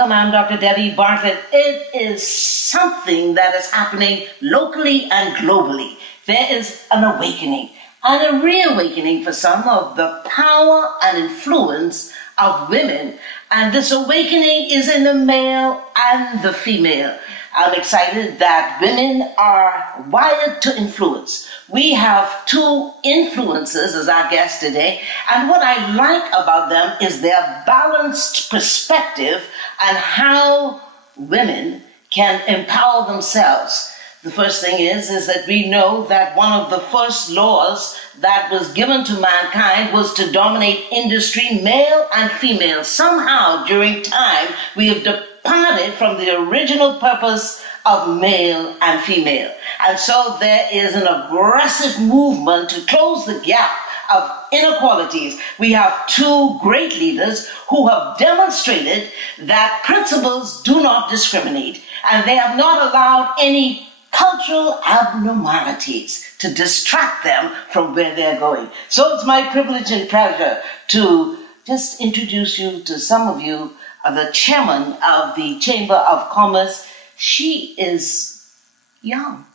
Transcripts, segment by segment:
welcome. I'm Dr. Debbie Bartlette. It is something that is happening locally and globally. There is an awakening, and a reawakening for some of the power and influence of women. And this awakening is in the male and the female. I'm excited that women are wired to influence. We have two influencers as our guests today, and what I like about them is their balanced perspective and how women can empower themselves. The first thing is that we know that one of the first laws that was given to mankind was to dominate industry, male and female. Somehow, during time, we have departed from the original purpose of male and female. And so there is an aggressive movement to close the gap of inequalities. We have two great leaders who have demonstrated that principles do not discriminate, and they have not allowed any cultural abnormalities to distract them from where they're going. So it's my privilege and pleasure to just introduce you to some of you, the chairman of the Chamber of Commerce. She is young,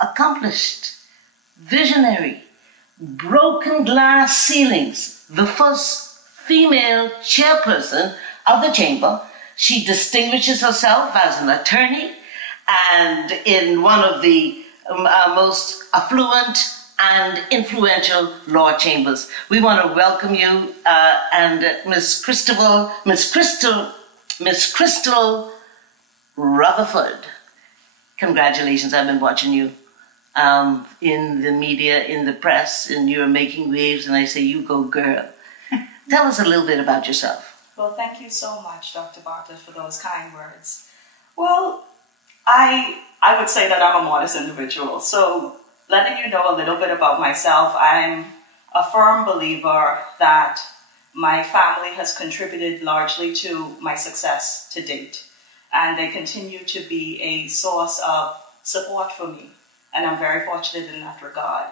accomplished, visionary, broken glass ceilings, the first female chairperson of the chamber. She distinguishes herself as an attorney and in one of the most affluent and influential law chambers. We want to welcome you and Miss Khrystle Rutherford. Congratulations, I've been watching you in the media, in the press, and you're making waves, and I say, you go girl. Tell us a little bit about yourself. Well, thank you so much, Dr. Bartlette, for those kind words. Well, I would say that I'm a modest individual, so letting you know a little bit about myself, I'm a firm believer that my family has contributed largely to my success to date, and they continue to be a source of support for me, and I'm very fortunate in that regard.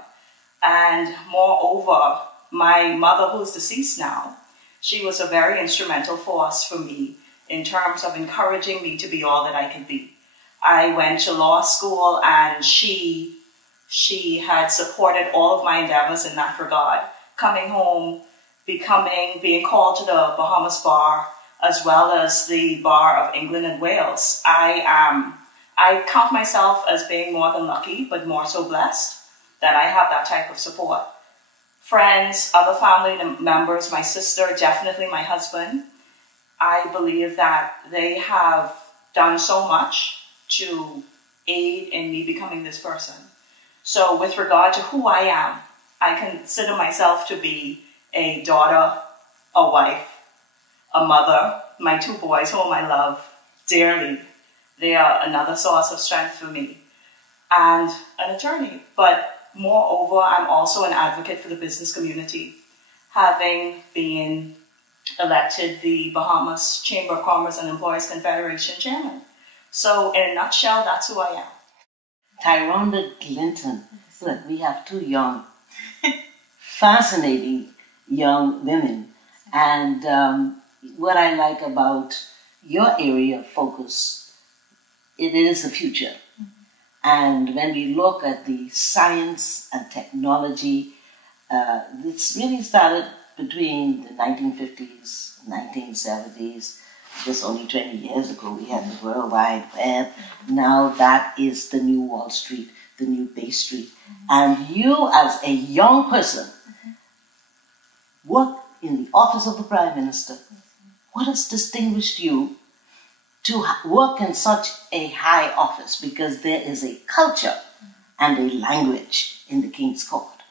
And moreover, my mother, who is deceased now, she was a very instrumental force for me in terms of encouraging me to be all that I could be. I went to law school, and she had supported all of my endeavors in that regard. Coming home, being called to the Bahamas bar, as well as the bar of England and Wales. I count myself as being more than lucky, but more so blessed that I have that type of support. Friends, other family members, my sister, definitely my husband. I believe that they have done so much to aid in me becoming this person. So with regard to who I am, I consider myself to be a daughter, a wife, a mother, my two boys whom I love dearly. They are another source of strength for me, and an attorney. But moreover, I'm also an advocate for the business community, having been elected the Bahamas Chamber of Commerce and Employees Confederation chairman. So in a nutshell, that's who I am. Tyrhonda Glinton. Look, we have two young, fascinating young women. And what I like about your area of focus, it is the future. And when we look at the science and technology, this really started between the 1950s, 1970s. Just only 20 years ago, we had the World Wide Web. Now that is the new Wall Street, the new Bay Street. And you, as a young person, work in the office of the Prime Minister. What has distinguished you to work in such a high office? Because there is a culture and a language in the King's Court.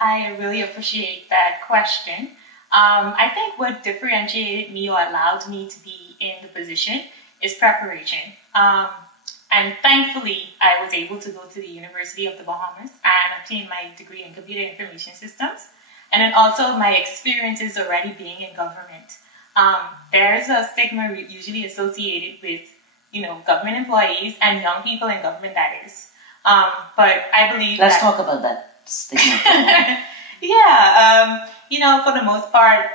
I really appreciate that question. I think what differentiated me or allowed me to be in the position is preparation. And thankfully, I was able to go to the University of the Bahamas and obtain my degree in computer information systems. And then also my experiences already being in government. There's a stigma usually associated with, government employees and young people in government, that is. But I believe Let's talk about that stigma. Yeah, for the most part,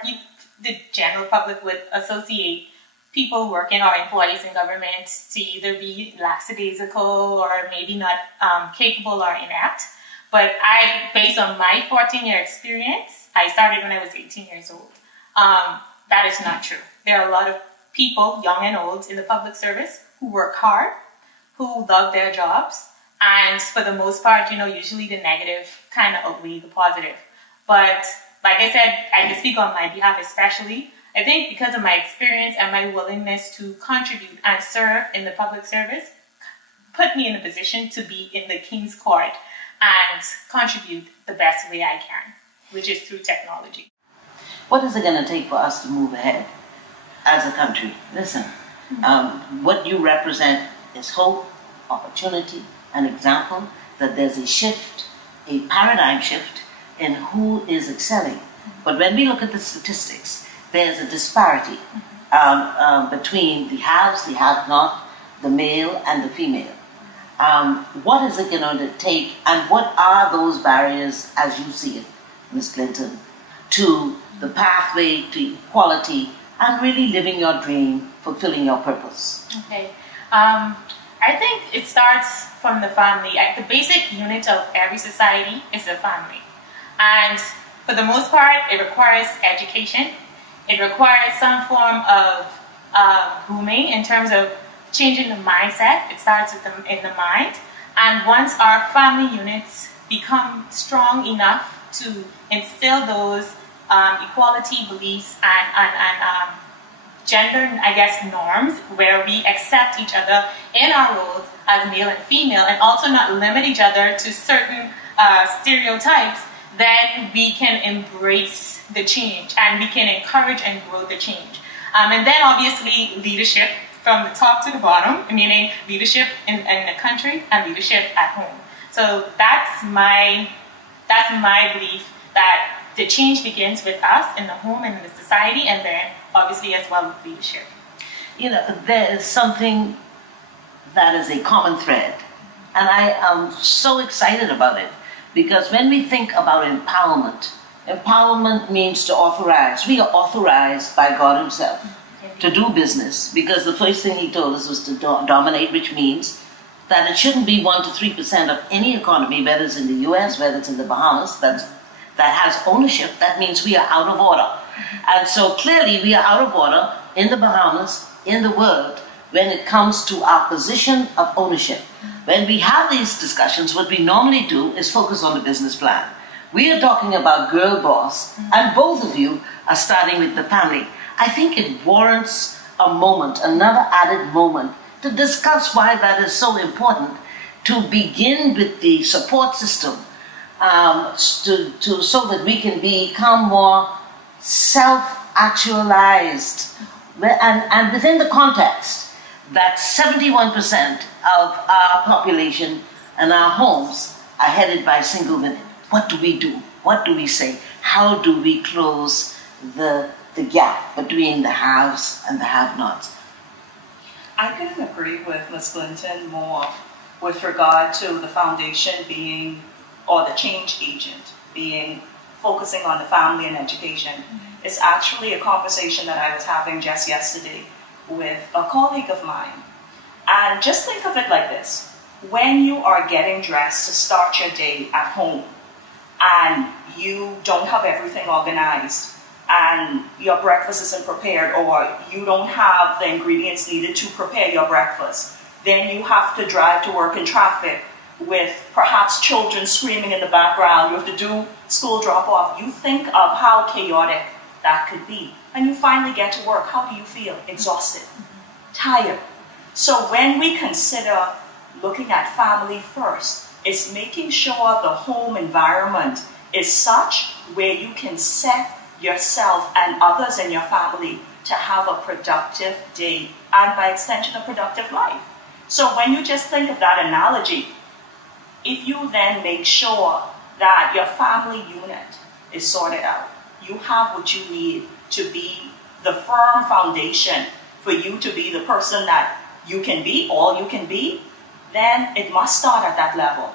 the general public would associate people working or employees in government to either be lackadaisical or maybe not capable or inept. But based on my 14-year experience, I started when I was 18 years old. That is not true. There are a lot of people, young and old, in the public service who work hard, who love their jobs, and for the most part, usually the negative kind of outweigh the positive. But like I said, I can speak on my behalf especially. I think because of my experience and my willingness to contribute and serve in the public service, put me in a position to be in the King's Court and contribute the best way I can, which is through technology. What is it going to take for us to move ahead as a country? Listen, what you represent is hope, opportunity, an example that there's a shift, a paradigm shift in who is excelling. But when we look at the statistics, there's a disparity between the haves, the have-not, the male and the female. What is it going to take, and what are those barriers, as you see it, Ms. Glinton, to the pathway to equality and really living your dream, fulfilling your purpose? Okay. I think it starts from the family. The basic unit of every society is the family. And for the most part, it requires education. It requires some form of grooming in terms of changing the mindset. It starts in the mind. And once our family units become strong enough to instill those equality beliefs and gender, norms, where we accept each other in our roles as male and female, and also not limit each other to certain stereotypes, then we can embrace the change and we can encourage and grow the change. And then obviously leadership from the top to the bottom, meaning leadership in the country and leadership at home. So that's my belief, that the change begins with us in the home and in the society, and then obviously as well with leadership. There is something that is a common thread, and I am so excited about it, because when we think about empowerment, empowerment means to authorize. We are authorized by God Himself to do business, because the first thing He told us was to dominate, which means that it shouldn't be 1 to 3% of any economy, whether it's in the US, whether it's in the Bahamas, that has ownership. That means we are out of order. And so clearly we are out of order in the Bahamas, in the world, when it comes to our position of ownership. When we have these discussions, what we normally do is focus on the business plan. We are talking about girl boss, and both of you are starting with the family. I think it warrants a moment, another added moment, to discuss why that is so important, to begin with the support system, so that we can become more self-actualized, and within the context that 71% of our population and our homes are headed by single women. What do we do? What do we say? How do we close the gap between the haves and the have-nots? I couldn't agree with Ms. Glinton more with regard to the foundation being, or the change agent being, focusing on the family and education. It's actually a conversation that I was having just yesterday with a colleague of mine. And just think of it like this. When you are getting dressed to start your day at home and you don't have everything organized and your breakfast isn't prepared, or you don't have the ingredients needed to prepare your breakfast, then you have to drive to work in traffic with perhaps children screaming in the background. You have to do school drop-off. You think of how chaotic that could be. And you finally get to work. How do you feel? Exhausted, tired. So when we consider looking at family first, it's making sure the home environment is such where you can set yourself and others in your family to have a productive day, and by extension, a productive life. So when you just think of that analogy, if you then make sure that your family unit is sorted out, you have what you need to be the firm foundation for you to be the person that you can be, all you can be, then it must start at that level.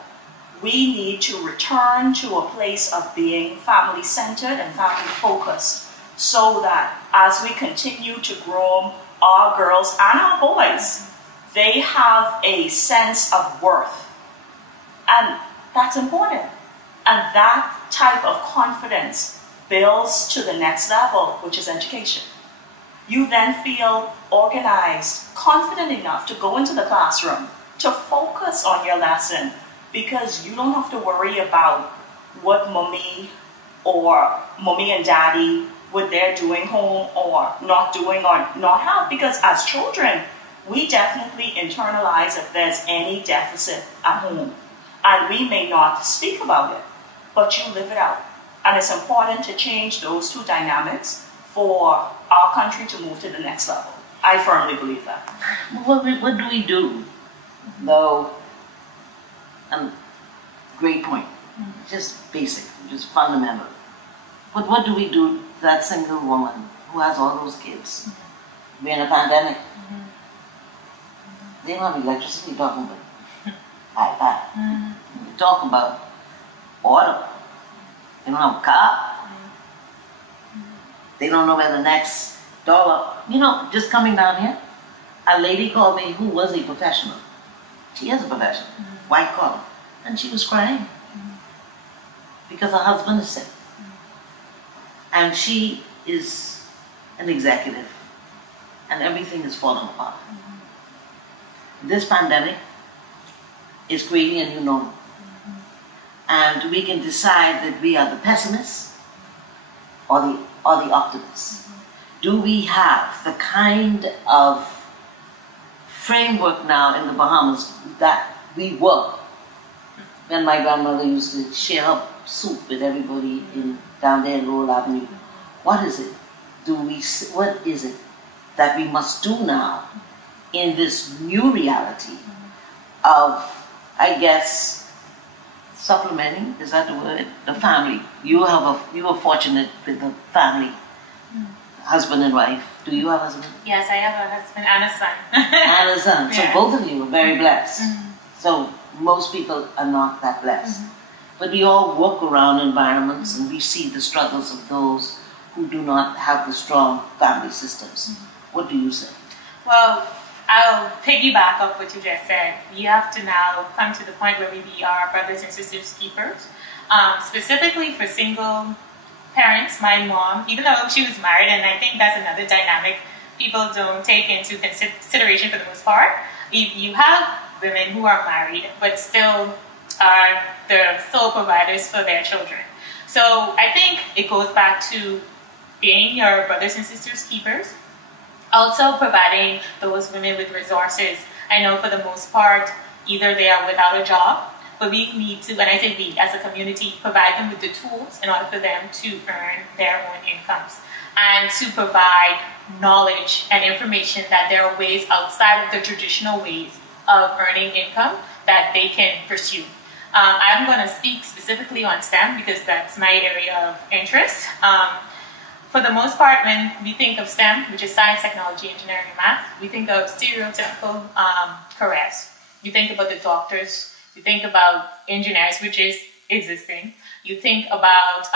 We need to return to a place of being family-centered and family-focused, so that as we continue to groom our girls and our boys, they have a sense of worth. And that's important. And that type of confidence builds to the next level, which is education. You then feel organized, confident enough to go into the classroom, to focus on your lesson, because you don't have to worry about what mommy and daddy, what they're doing home or not doing or not have. Because as children, we definitely internalize if there's any deficit at home. And we may not speak about it, but you live it out. And it's important to change those two dynamics for our country to move to the next level. I firmly believe that. What do we do, though? Great point. Just basic, just fundamental. But what do we do to that single woman who has all those kids? We're in a pandemic. They don't have electricity, talking about iPad. You talk about water. They don't have a car. They don't know where the next dollar. Just coming down here, a lady called me who was a professional. She is a professional, white collar, and she was crying because her husband is sick, and she is an executive, and everything is falling apart. This pandemic is creating a new normal. And we can decide that we are the pessimists or the optimists. Do we have the kind of framework now in the Bahamas that we were when my grandmother used to share her soup with everybody down there in Lowell Avenue? What is it? What is it that we must do now in this new reality of, I guess, supplementing, is that the word? The family. You are fortunate with the family, husband and wife. Do you have a husband? Yes, I have a husband and a son. And a son. So Yeah. both of you are very blessed. So most people are not that blessed. But we all walk around environments and we see the struggles of those who do not have the strong family systems. What do you say? Well, I'll piggyback up what you just said. We have to now come to the point where we be our brothers and sisters keepers. Specifically for single parents, my mom, even though she was married, and I think that's another dynamic people don't take into consideration for the most part. You have women who are married, but still are the sole providers for their children. So I think it goes back to being your brothers and sisters keepers. Also providing those women with resources. I know for the most part, either they are without a job, but we need to, when I say we, as a community, provide them with the tools in order for them to earn their own incomes and to provide knowledge and information that there are ways outside of the traditional ways of earning income that they can pursue. I'm going to speak specifically on STEM because that's my area of interest. For the most part, when we think of STEM, which is science, technology, engineering, and math, we think of stereotypical careers. You think about the doctors, you think about engineers, which is existing. You think about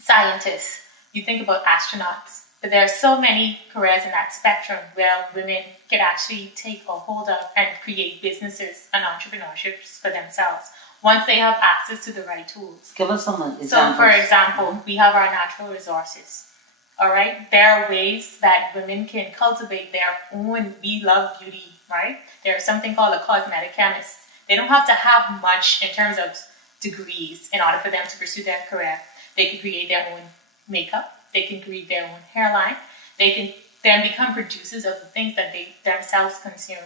scientists, you think about astronauts. But there are so many careers in that spectrum where women can actually take a hold of and create businesses and entrepreneurships for themselves once they have access to the right tools. Give us some examples. So, for example, we have our natural resources. All right? There are ways that women can cultivate their own. We love beauty, right? There's something called a cosmetic chemist. They don't have to have much in terms of degrees in order for them to pursue their career. They can create their own makeup. They can create their own hairline. They can then become producers of the things that they themselves consume.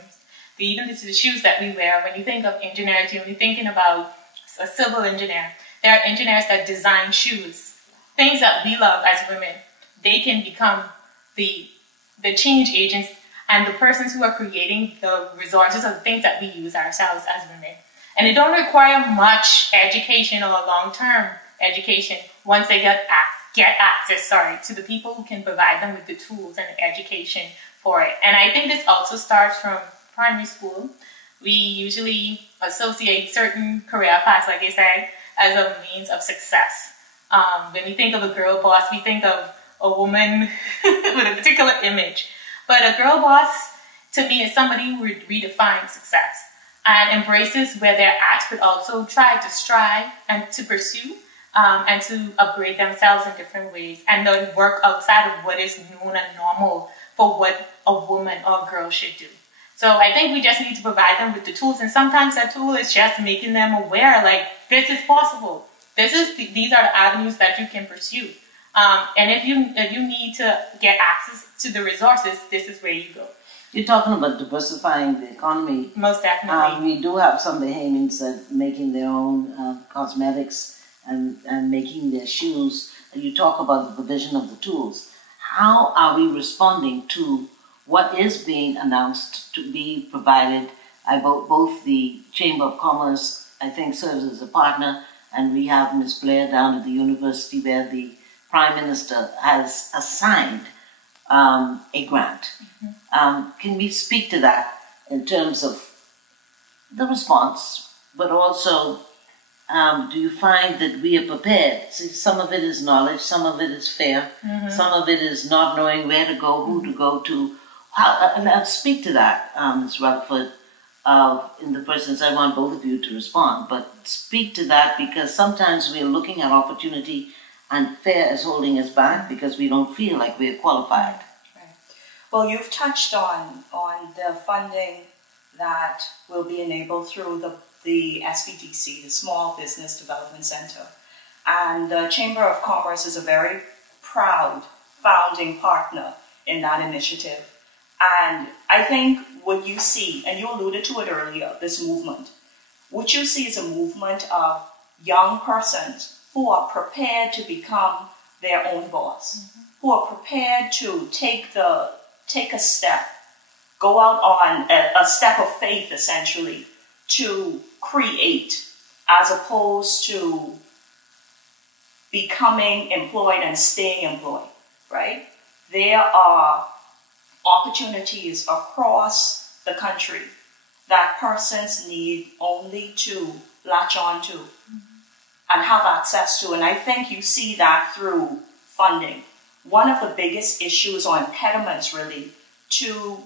Even the shoes that we wear, when you think of engineers, you're only thinking about a civil engineer. There are engineers that design shoes, things that we love as women. They can become the change agents and the persons who are creating the resources of the things that we use ourselves as women. And it don't require much education or long-term education once they get access to the people who can provide them with the tools and the education for it. And I think this also starts from primary school. We usually associate certain career paths, like I said, as a means of success. When we think of a girl boss, we think of a woman with a particular image. But a girl boss, to me, is somebody who redefines success and embraces where they're at, but also try to strive and to pursue and to upgrade themselves in different ways, and then work outside of what is known and normal for what a woman or a girl should do. So I think we just need to provide them with the tools, and sometimes that tool is just making them aware, like, this is possible. These are the avenues that you can pursue. And if you need to get access to the resources, this is where you go. You're talking about diversifying the economy. Most definitely. We do have some Bahamians that making their own cosmetics and making their shoes. You talk about the provision of the tools. How are we responding to what is being announced to be provided? Both the Chamber of Commerce, I think, serves as a partner, and we have Ms. Blair down at the university where the Prime Minister has assigned a grant. Can we speak to that in terms of the response, but also do you find that we are prepared? See, some of it is knowledge, some of it is fear, some of it is not knowing where to go, who to go to. And I'll speak to that, Ms. Rutherford, in the presence. I want both of you to respond, but speak to that, because sometimes we are looking at opportunity and fear is holding us back because we don't feel like we're qualified. Right. Well, you've touched on the funding that will be enabled through the SBDC, the Small Business Development Center. And the Chamber of Commerce is a very proud founding partner in that initiative. And I think what you see, and you alluded to it earlier, this movement, what you see is a movement of young persons who are prepared to become their own boss, who are prepared to take a step, go out on a step of faith, essentially, to create, as opposed to becoming employed and staying employed, right? There are opportunities across the country that persons need only to latch on to and have access to. And I think you see that through funding. One of the biggest issues or impediments, really, to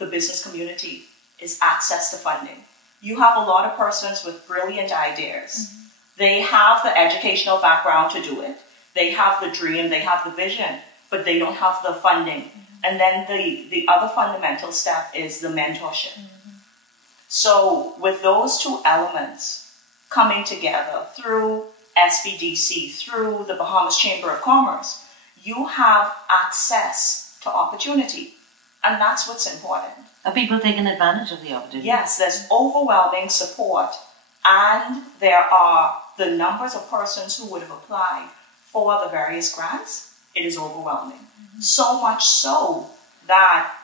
the business community is access to funding. You have a lot of persons with brilliant ideas. They have the educational background to do it. They have the dream, they have the vision, but they don't have the funding. And then the other fundamental step is the mentorship. So with those two elements coming together through SBDC, through the Bahamas Chamber of Commerce, you have access to opportunity. And that's what's important. Are people taking advantage of the opportunity? Yes, there's overwhelming support. And there are the numbers of persons who would have applied for the various grants. It is overwhelming. So much so that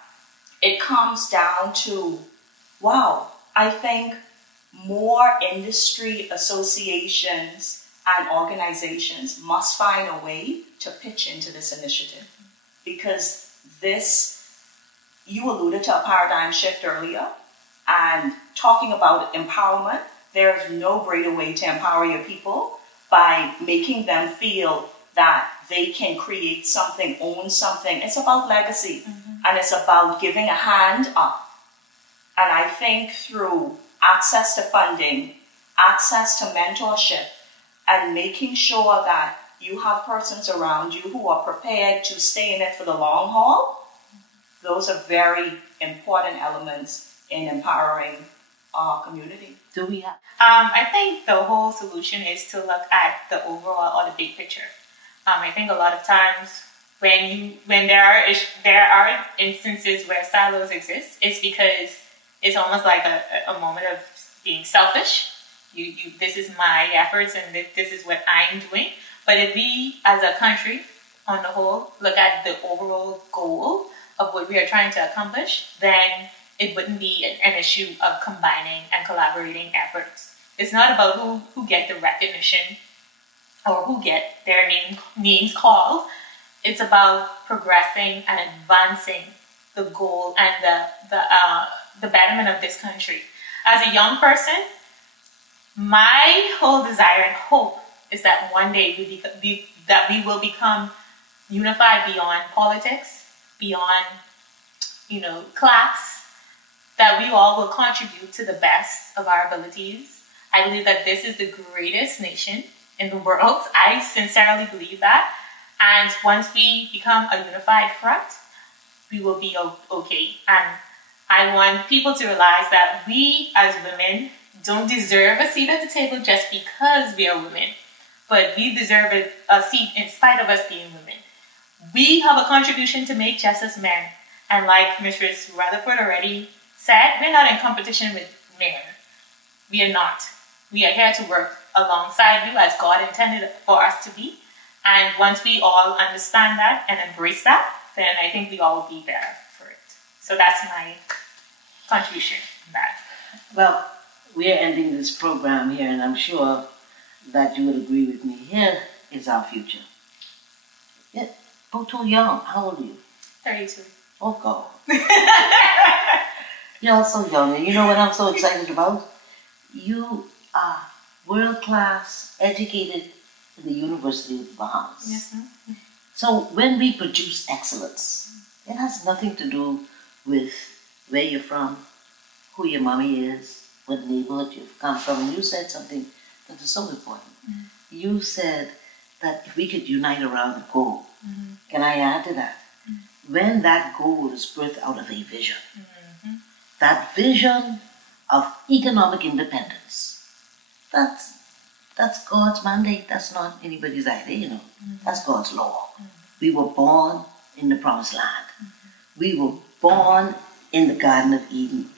it comes down to, wow, I think more industry associations and organizations must find a way to pitch into this initiative. Because you alluded to a paradigm shift earlier, and talking about empowerment, there's no greater way to empower your people by making them feel that they can create something, own something. It's about legacy, and it's about giving a hand up. And I think through access to funding, access to mentorship, and making sure that you have persons around you who are prepared to stay in it for the long haul, those are very important elements in empowering our community. Do we have? I think the whole solution is to look at the overall or the big picture. I think a lot of times when there are instances where silos exist, it's because it's almost like a moment of being selfish. This is my efforts and this is what I'm doing. But if we, as a country, on the whole, look at the overall goal of what we are trying to accomplish, then it wouldn't be an issue of combining and collaborating efforts. It's not about who get the recognition or who get their names called. It's about progressing and advancing the goal and the betterment of this country. As a young person, my whole desire and hope is that one day we will become unified beyond politics, beyond class, that we all will contribute to the best of our abilities. I believe that this is the greatest nation in the world. I sincerely believe that. And once we become a unified front, we will be okay. And I want people to realize that we as women don't deserve a seat at the table just because we are women, but we deserve a seat in spite of us being women. We have a contribution to make just as men. And like Mrs. Rutherford already said, we're not in competition with men. We are not. We are here to work alongside you as God intended for us to be. And once we all understand that and embrace that, then I think we all will be better for it. So that's my contribution to that. Well, we are ending this program here, and I'm sure that you would agree with me. Here is our future. Yeah, both too young. How old are you? 32. Oh, God. You're so young. And you know what I'm so excited about? You are world-class, educated in the University of the Bahamas. Yes, sir. So when we produce excellence, it has nothing to do with where you're from, who your mommy is, what neighborhood you've come from. And you said something that is so important. You said that if we could unite around a goal, can I add to that? When that goal is birthed out of a vision, that vision of economic independence, that's God's mandate. That's not anybody's idea, That's God's law. We were born in the Promised Land. We were born in the Garden of Eden.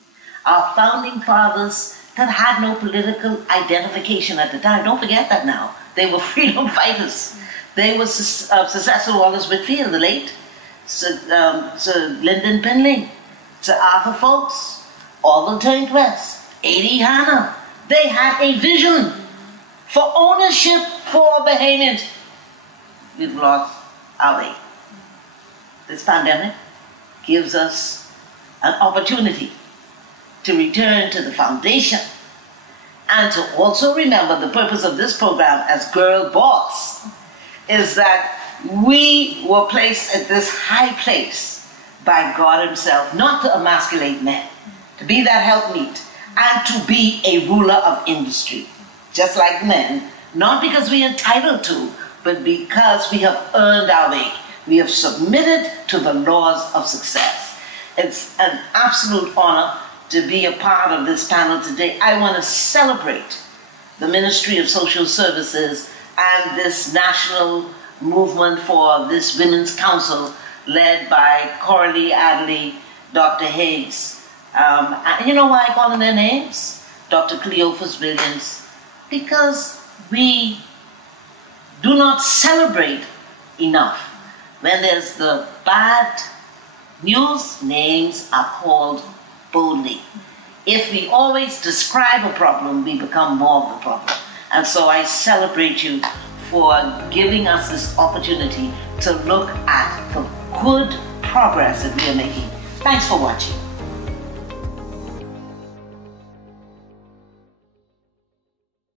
Our founding fathers that had no political identification at the time, don't forget that now. They were freedom fighters. They were Cecil Wallace Whitfield, the late Sir Glinton Pinling, Sir Arthur Folkes, Orville Turnquest, A.D. Hanna. They had a vision for ownership for Bahamians. We've lost our way. This pandemic gives us an opportunity to return to the foundation and to also remember the purpose of this program as Girl Boss is that we were placed at this high place by God Himself, not to emasculate men, to be that helpmeet, and to be a ruler of industry, just like men, not because we're entitled to, but because we have earned our way. We have submitted to the laws of success. It's an absolute honor to be a part of this panel today. I want to celebrate the Ministry of Social Services and this national movement for this Women's Council led by Coralie Adley, Dr. Higgs. And you know why I call them their names? Dr. Cleophas Williams. Because we do not celebrate enough. When there's the bad news, names are called boldly. If we always describe a problem, we become more of the problem. And so I celebrate you for giving us this opportunity to look at the good progress that we are making. Thanks for watching.